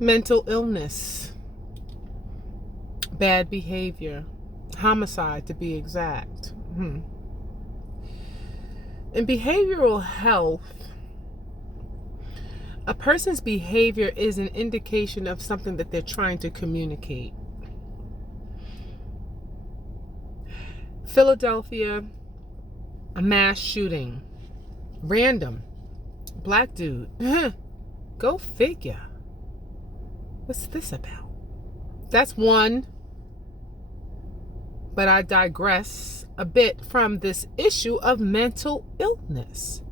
Mental illness, bad behavior, homicide to be exact. In behavioral health, a person's behavior is an indication of something that they're trying to communicate. Philadelphia, a mass shooting. Random. Black dude. Go figure. What's this about? That's one. But I digress a bit from this issue of mental illness.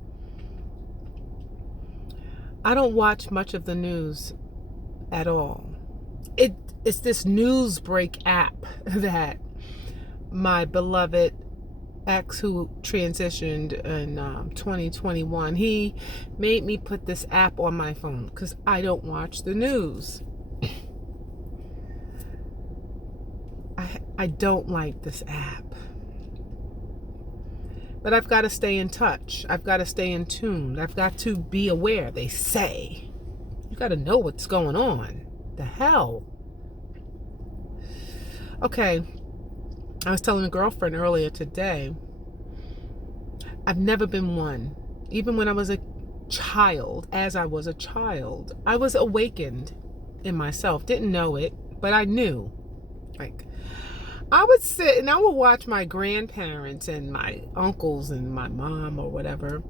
I don't watch much of the news at all. It's this Newsbreak app that my beloved ex, who transitioned in 2021, he made me put this app on my phone because I don't watch the news. I don't like this app. But I've got to stay in touch. I've got to stay in tune. I've got to be aware. They say you got to know what's going on. The hell? Okay. I was telling a girlfriend earlier today, I've never been one. Even when I was a child, I was awakened in myself. Didn't know it, but I knew. Like, I would sit and I would watch my grandparents and my uncles and my mom or whatever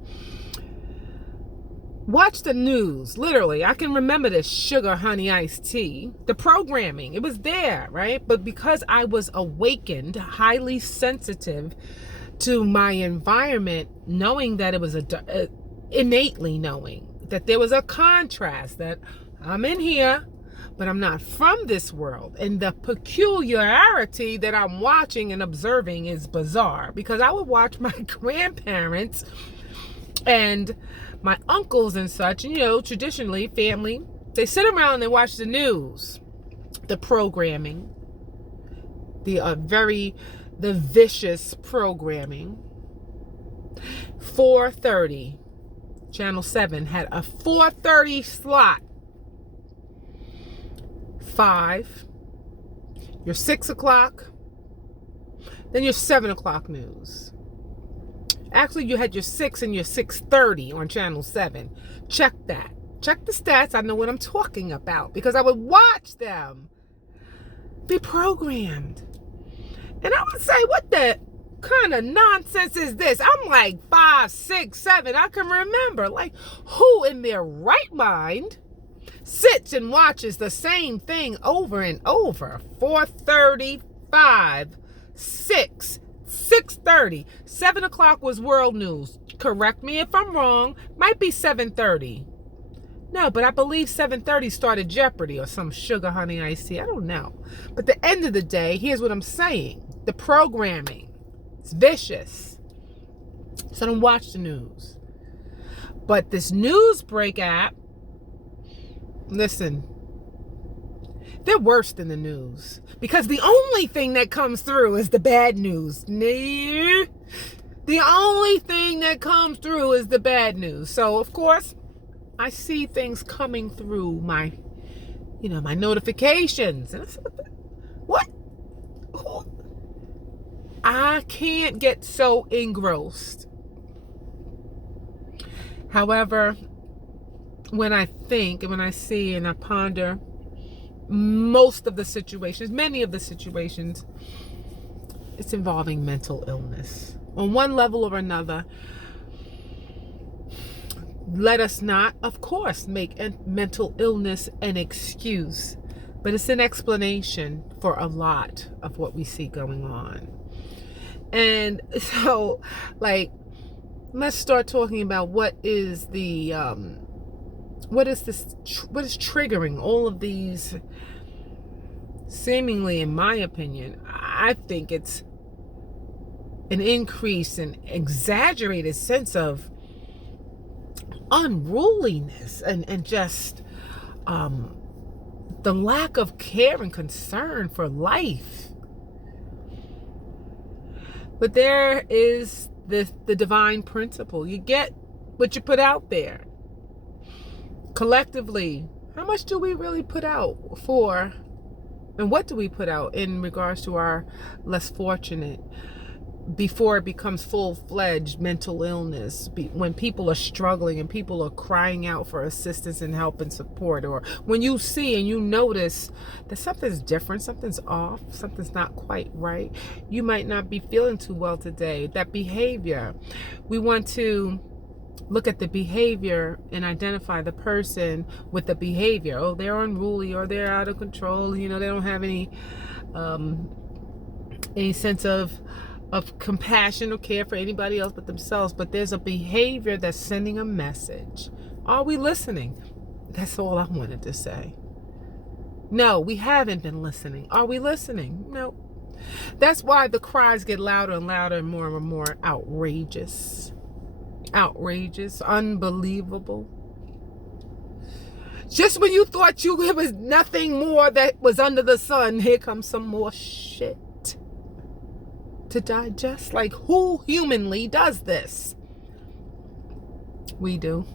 watch the news. Literally, I can remember the sugar honey iced tea, the programming. It was there, right? But because I was awakened, highly sensitive to my environment, knowing that it was innately knowing that there was a contrast, that I'm in here, but I'm not from this world. And the peculiarity that I'm watching and observing is bizarre, because I would watch my grandparents and my uncles and such, and traditionally family, they sit around and they watch the news, the programming, the vicious programming. 4:30, Channel 7 had a 4:30 slot. 5, your 6 o'clock, then your 7 o'clock news. Actually, you had your 6 and your 6:30 on Channel 7. Check that. Check the stats. I know what I'm talking about because I would watch them be programmed. And I would say, what the kind of nonsense is this? I'm like 5, 6, 7. I can remember. Like, who in their right mind sits and watches the same thing over and over? 4:30, 5, 6, 6:30. 7 o'clock was world news. Correct me if I'm wrong. Might be 7:30. No, but I believe 7:30 started Jeopardy or some sugar honey iced tea. I don't know. But at the end of the day, here's what I'm saying. The programming, it's vicious. So don't watch the news. But this Newsbreak app, listen, they're worse than the news, because the only thing that comes through is the bad news. The only thing that comes through is the bad news. So, of course, I see things coming through my notifications. And I said, what? I can't get so engrossed. However, when I think and when I see and I ponder many of the situations, it's involving mental illness on one level or another. Let us not, of course, make mental illness an excuse, but it's an explanation for a lot of what we see going on. And so, let's start talking about what is triggering all of these. Seemingly, in my opinion, I think it's an increase in exaggerated sense of unruliness and just the lack of care and concern for life. But there is the divine principle. You get what you put out there. Collectively, How much do we really put out for, and what do we put out in regards to our less fortunate before it becomes full-fledged mental illness, when people are struggling and people are crying out for assistance and help and support, or when you see and you notice that something's different, something's off, something's not quite right, you might not be feeling too well today. That behavior, we want to look at the behavior and identify the person with the behavior. Oh, they're unruly, or they're out of control, they don't have any sense of compassion or care for anybody else but themselves. But there's a behavior that's sending a message. Are we listening? That's all I wanted to say. No, we haven't been listening. Are we listening? No. That's why the cries get louder and louder and more outrageous. Outrageous, unbelievable. Just when you thought it was nothing more that was under the sun, here comes some more shit to digest. Like, who humanly does this? We do.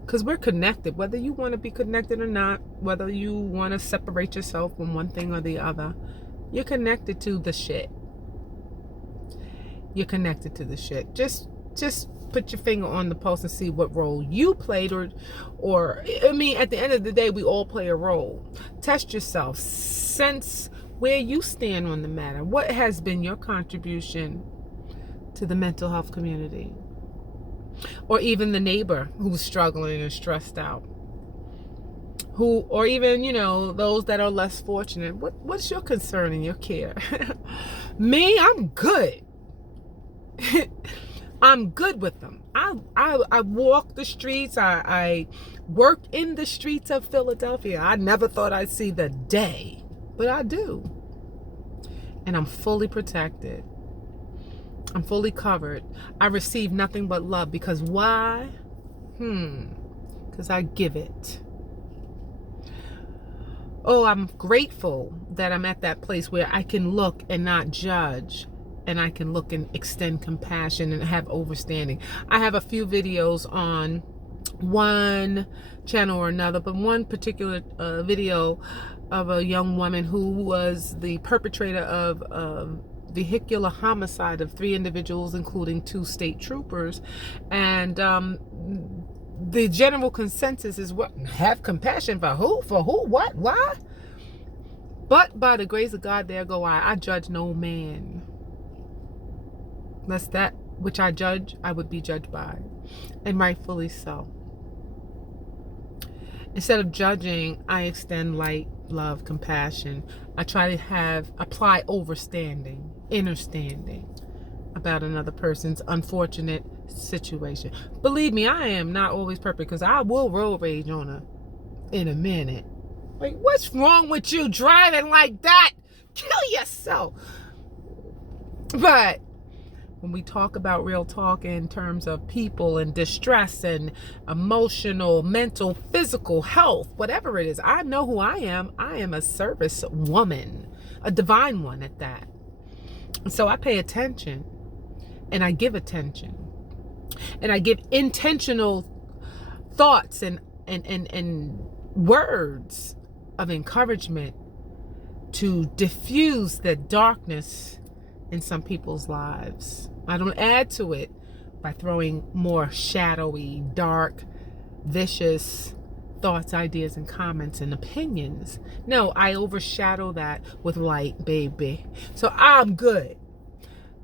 Because we're connected, whether you want to be connected or not, whether you want to separate yourself from one thing or the other, you're connected to the shit. You're connected to the shit. Just put your finger on the pulse and see what role you played, or I mean, at the end of the day, we all play a role. Test yourself. Sense where you stand on the matter. What has been your contribution to the mental health community? Or even the neighbor who's struggling and stressed out. Or even, those that are less fortunate. What's your concern and your care? Me, I'm good. I'm good with them. I walk the streets. I work in the streets of Philadelphia. I never thought I'd see the day. But I do. And I'm fully protected. I'm fully covered. I receive nothing but love. Because why? Because I give it. Oh, I'm grateful that I'm at that place where I can look and not judge. And I can look and extend compassion and have understanding. I have a few videos on one channel or another, but one particular video of a young woman who was the perpetrator of vehicular homicide of 3 individuals, including 2 state troopers. And the general consensus is, what? Have compassion for who? For who? What? Why? But by the grace of God, there go I judge no man. Lest that which I judge, I would be judged by. And rightfully so. Instead of judging, I extend light, love, compassion. I try to apply understanding about another person's unfortunate situation. Believe me, I am not always perfect, because I will road rage on her in a minute. Like, what's wrong with you driving like that? Kill yourself. But when we talk about real talk in terms of people and distress and emotional, mental, physical health, whatever it is, I know who I am. I am a service woman, a divine one at that. And so I pay attention, and I give attention, and I give intentional thoughts and words of encouragement to diffuse the darkness in some people's lives. I don't add to it by throwing more shadowy, dark, vicious thoughts, ideas, and comments and opinions. No, I overshadow that with light, baby. So I'm good.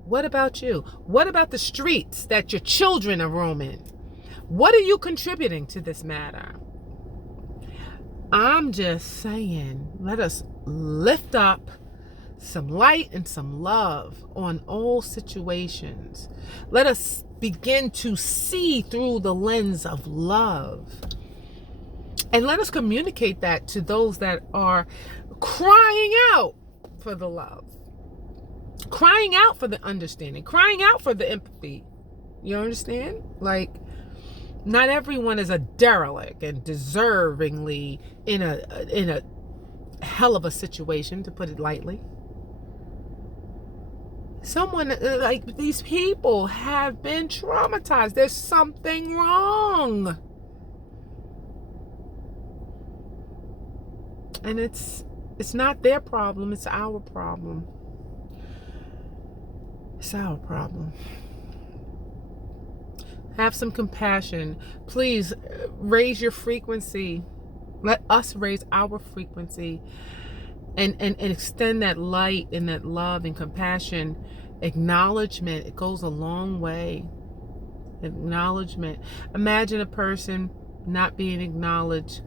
What about you? What about the streets that your children are roaming? What are you contributing to this matter? I'm just saying, let us lift up some light and some love on all situations. Let us begin to see through the lens of love. And let us communicate that to those that are crying out for the love, crying out for the understanding, crying out for the empathy. You understand? Like, not everyone is a derelict and deservingly in a hell of a situation, to put it lightly. Someone, like, these people have been traumatized. There's something wrong. And it's not their problem, it's our problem. It's our problem. Have some compassion. Please raise your frequency. Let us raise our frequency and extend that light and that love and compassion. Acknowledgement. It goes a long way. Acknowledgement. Imagine a person not being acknowledged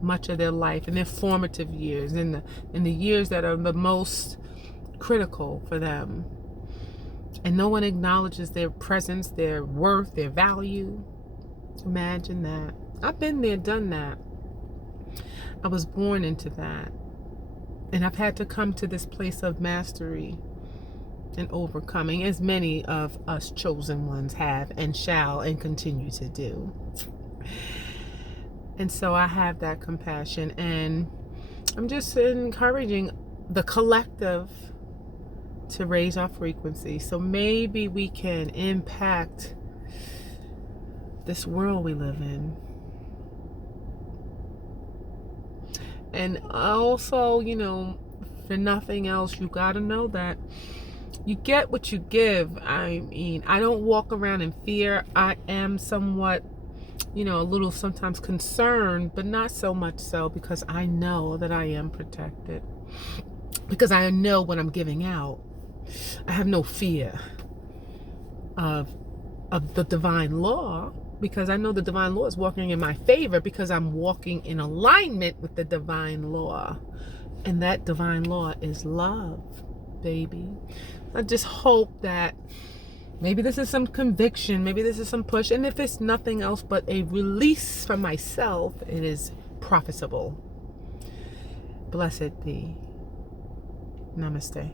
much of their life in their formative years, in the years that are the most critical for them. And no one acknowledges their presence, their worth, their value. Imagine that. I've been there, done that. I was born into that. And I've had to come to this place of mastery and overcoming, as many of us chosen ones have and shall and continue to do. And so I have that compassion, and I'm just encouraging the collective to raise our frequency so maybe we can impact this world we live in. And also, you know, for nothing else, you got to know that you get what you give. I mean, I don't walk around in fear. I am somewhat, you know, a little sometimes concerned, but not so much so, because I know that I am protected. Because I know what I'm giving out. I have no fear of the divine law, because I know the divine law is working in my favor, because I'm walking in alignment with the divine law. And that divine law is love, baby. I just hope that maybe this is some conviction, maybe this is some push, and if it's nothing else but a release from myself, it is profitable. Blessed be. Namaste.